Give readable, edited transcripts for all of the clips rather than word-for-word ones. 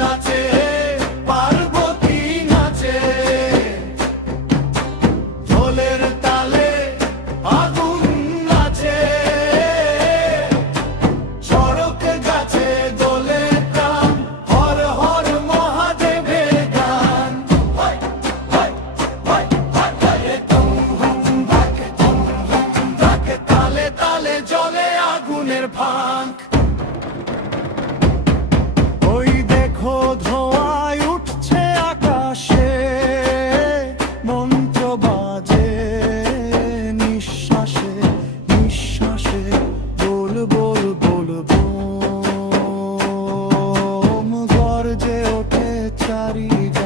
নাচে, পার্বতী নাচে, ঢোলের তালে আগুন নাচে, চড়ক গাছে দোলে প্রাণ, হর হর মহাদেবের গান। তালে তালে জ্বলে আগুনের ফাঁক। ওই দেখো ধোঁয়ায় উঠছে আকাশে, মন্ত্র বাজে নিঃশ্বাসে নিঃশ্বাসে, বল বল বল বোম, গর্জে ওঠে চারিদিক।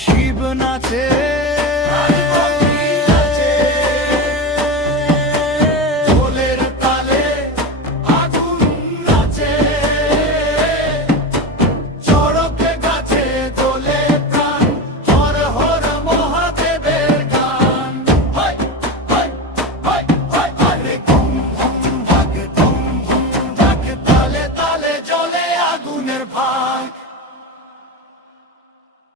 শিব নাচে, ঢোলের তালে আগুন নাচে, চড়ক গাছে দোলে প্রাণ, হর হর মহাদেবের গান। আরে ধুম ধুম ধাক, ধুম ধুম ধাক, তালে তালে জ্বলে আগুনের ভাগ।